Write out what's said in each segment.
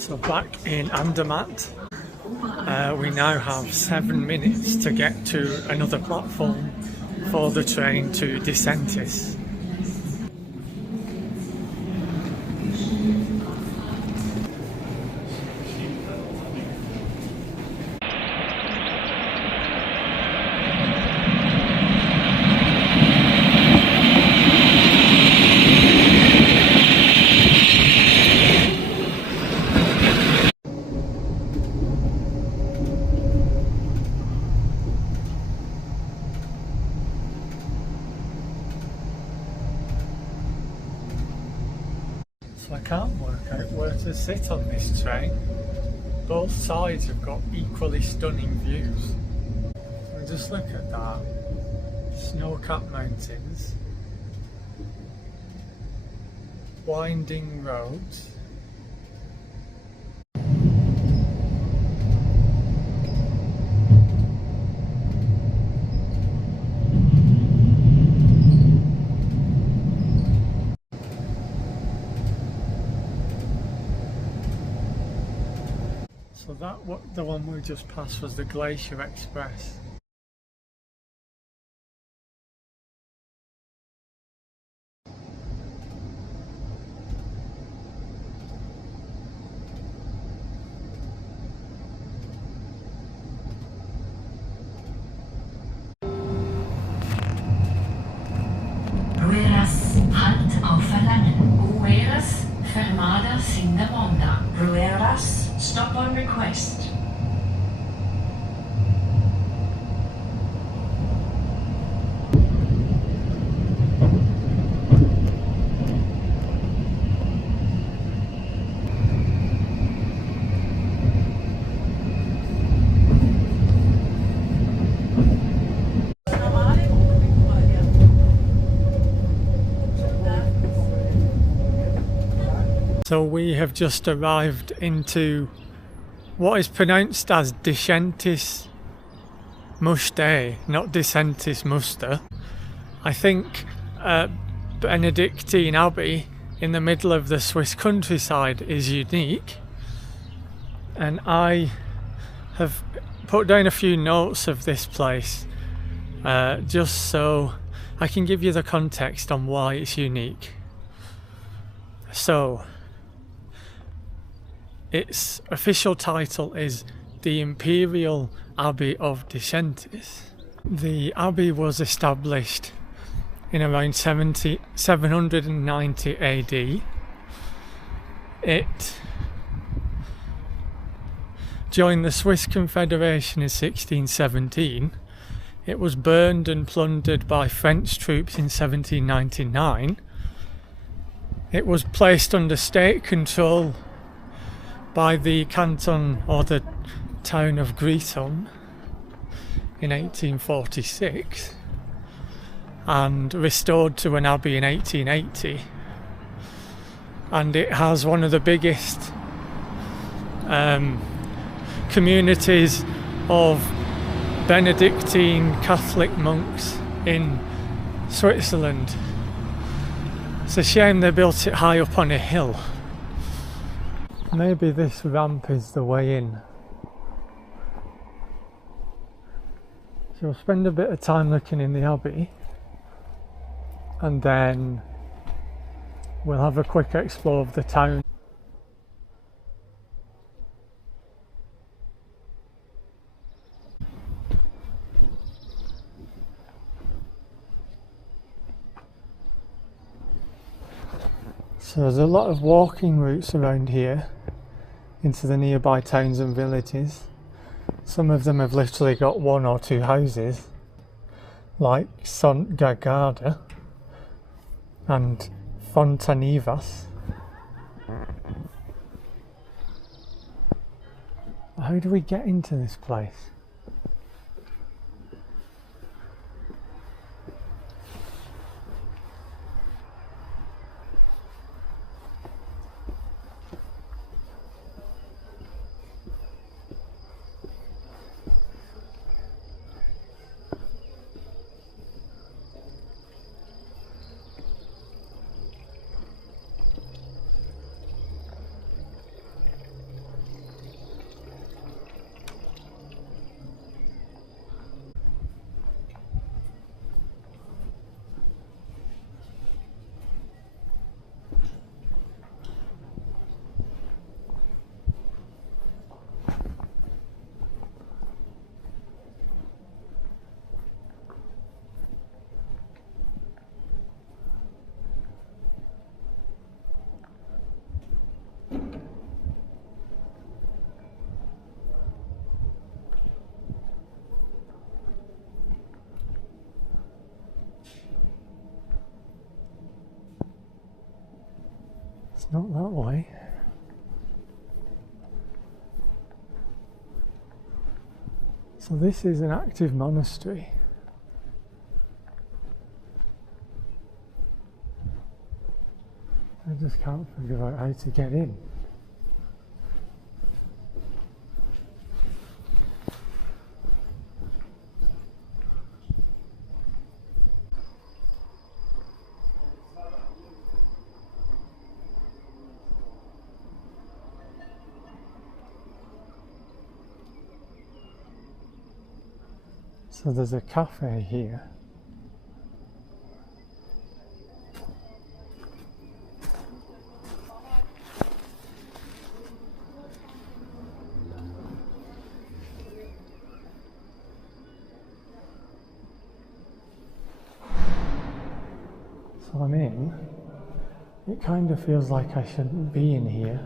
So back in Andermatt, we now have 7 minutes to get to another platform for the train to Disentis. So I can't work out where to sit on this train. Both sides have got equally stunning views. And just look at that. Snow-capped mountains. Winding roads. So the one we just passed was the Glacier Express. Rueras, halt auf Verlangen. Rueras, fermada sin demanda. Rueras, stop on request. So we have just arrived into what is pronounced as Disentis Muster, not Disentis Muster. I think Benedictine Abbey in the middle of the Swiss countryside is unique, and I have put down a few notes of this place just so I can give you the context on why it's unique. So its official title is the Imperial Abbey of Disentis. The abbey was established in around 790 AD. It joined the Swiss Confederation in 1617. It was burned and plundered by French troops in 1799. It was placed under state control by the canton or the town of Grisons in 1846 and restored to an abbey in 1880, and it has one of the biggest communities of Benedictine Catholic monks in Switzerland. It's a shame they built it high up on a hill. Maybe this ramp is the way in. So we'll spend a bit of time looking in the abbey, and then we'll have a quick explore of the town. So there's a lot of walking routes around here into the nearby towns and villages. Some of them have literally got 1 or 2 houses, like Sant Gagada and Fontanivas. How do we get into this place? Not that way. So this is an active monastery. I just can't figure out how to get in. So there's a cafe here. So I'm in. It kind of feels like I shouldn't be in here.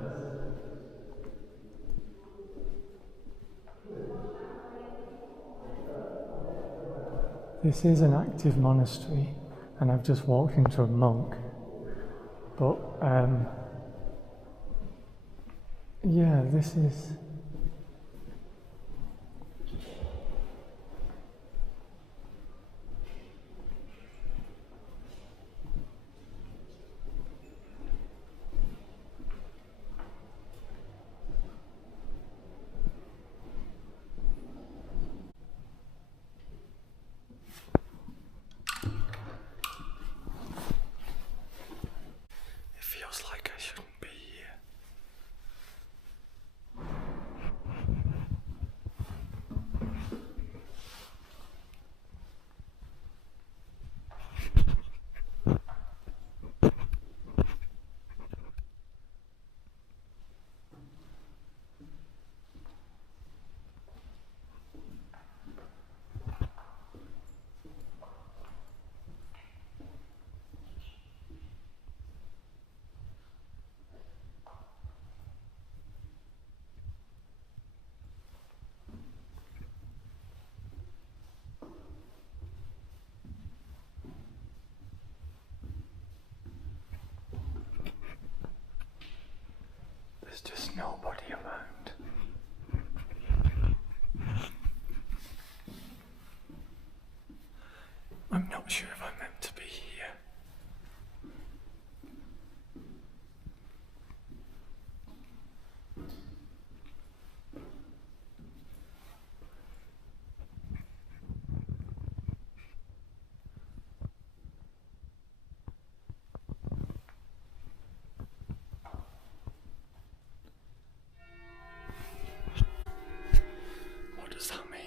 This is an active monastery, and I've just walked into a monk. But, yeah, this is... feels like I shouldn't be here. There's just nobody around. I'm not sure if I'm meant to be here. What does that mean?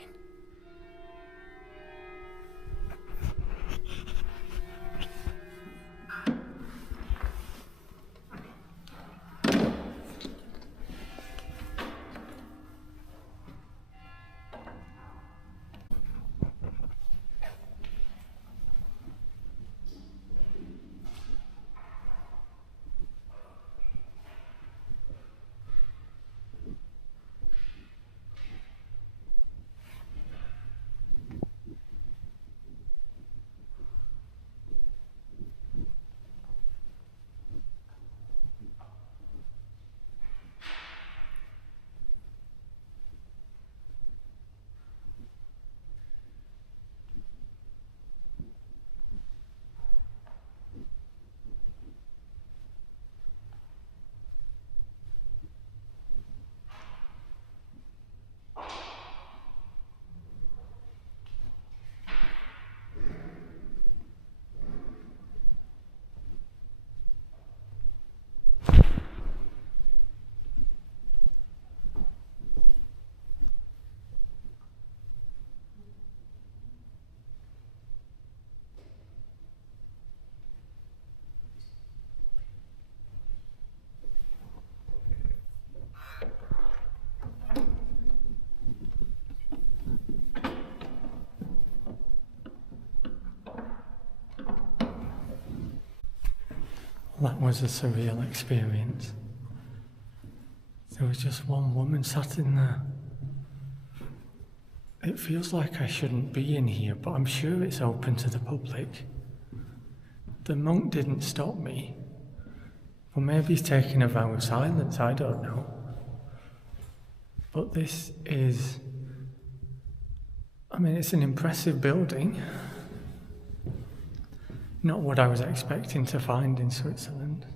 That was a surreal experience. There was just one woman sat in there. It feels like I shouldn't be in here, but I'm sure it's open to the public. The monk didn't stop me, Or maybe he's taking a vow of silence, I don't know. But this is, I mean, it's an impressive building. Not what I was expecting to find in Switzerland.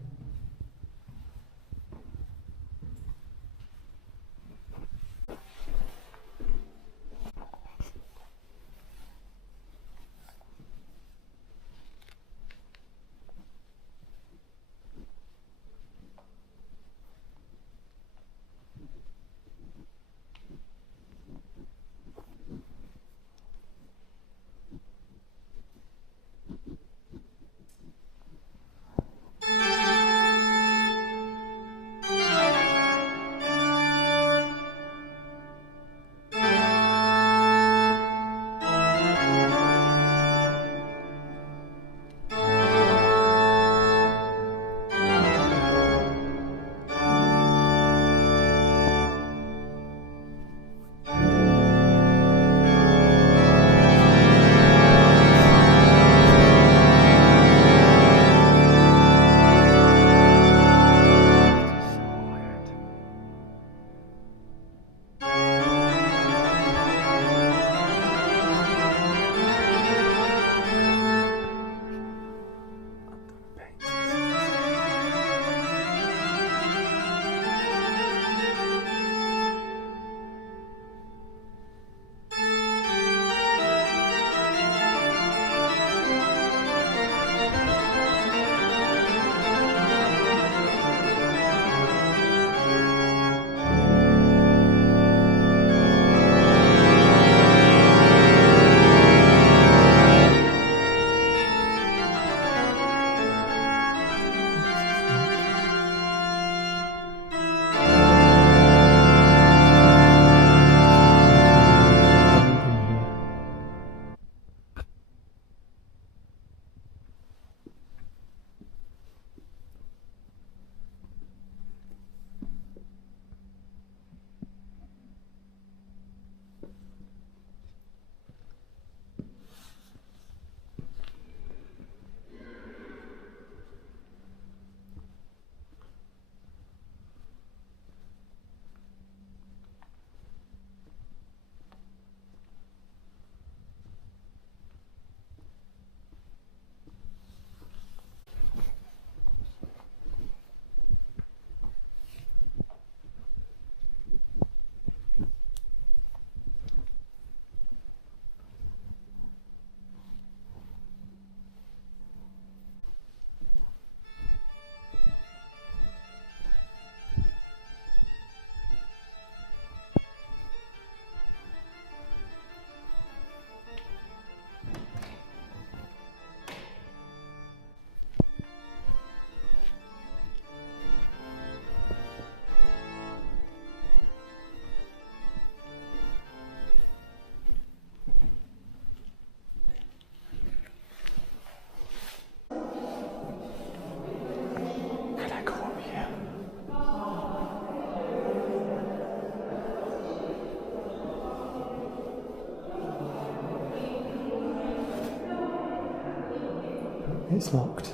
It's locked.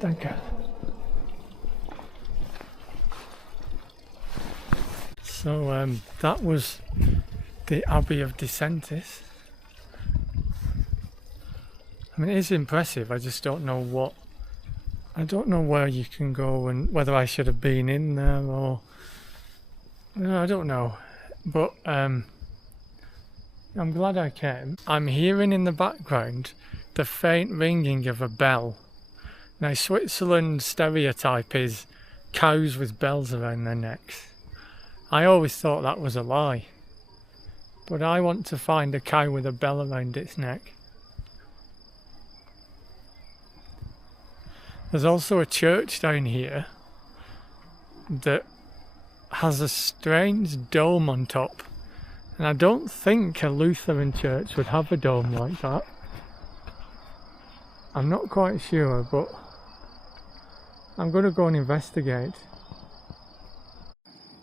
Danke. So that was the Abbey of Disentis. I mean, it is impressive. I just don't know what. I don't know where you can go and whether I should have been in there or. No, I don't know. But I'm glad I came. I'm hearing in the background the faint ringing of a bell. Now, Switzerland's stereotype is cows with bells around their necks. I always thought that was a lie. But I want to find a cow with a bell around its neck. There's also a church down here that has a strange dome on top. And I don't think a Lutheran church would have a dome like that. I'm not quite sure, but I'm going to go and investigate.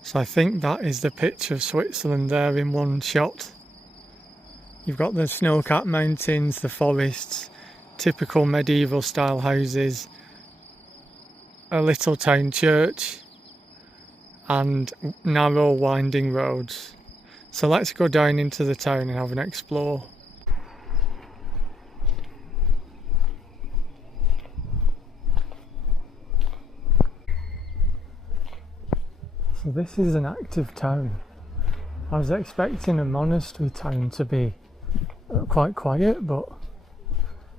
So I think that is the picture of Switzerland there in one shot. You've got the snow-capped mountains, the forests, typical medieval style houses, a little town church and narrow winding roads. So let's go down into the town and have an explore. So this is an active town. I was expecting a monastery town to be quite quiet, but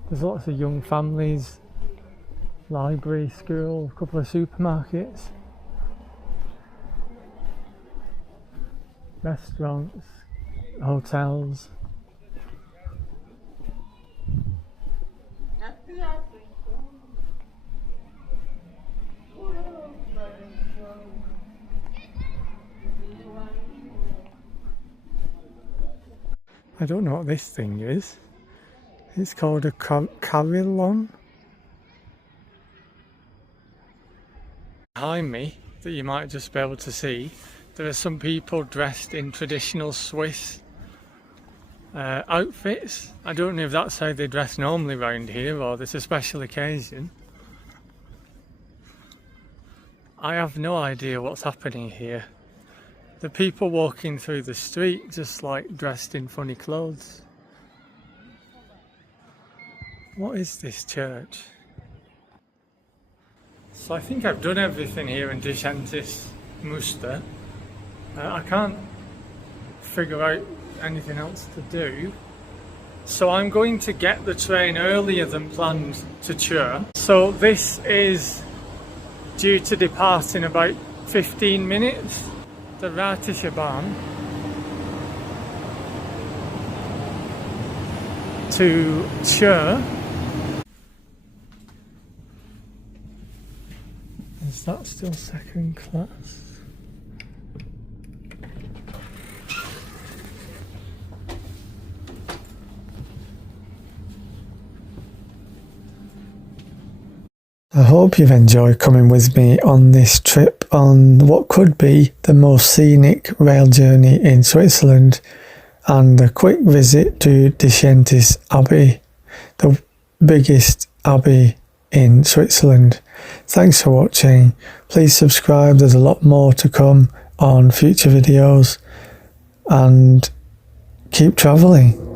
there's lots of young families, library, school, a couple of supermarkets, restaurants, hotels. I don't know what this thing is. It's called a carillon. Behind me, that you might just be able to see, there are some people dressed in traditional Swiss outfits. I don't know if that's how they dress normally around here or there's a special occasion. I have no idea what's happening here. The people walking through the street just like dressed in funny clothes. What is this church? So I think I've done everything here in Disentis Muster. I can't figure out anything else to do. So I'm going to get the train earlier than planned to Chur. So this is due to depart in about 15 minutes. The Ratische Bahn to Chur. Is that still second class? I hope you've enjoyed coming with me on this trip on what could be the most scenic rail journey in Switzerland, and a quick visit to Disentis Abbey, the biggest abbey in Switzerland. Thanks for watching. Please subscribe, there's a lot more to come on future videos, and keep travelling.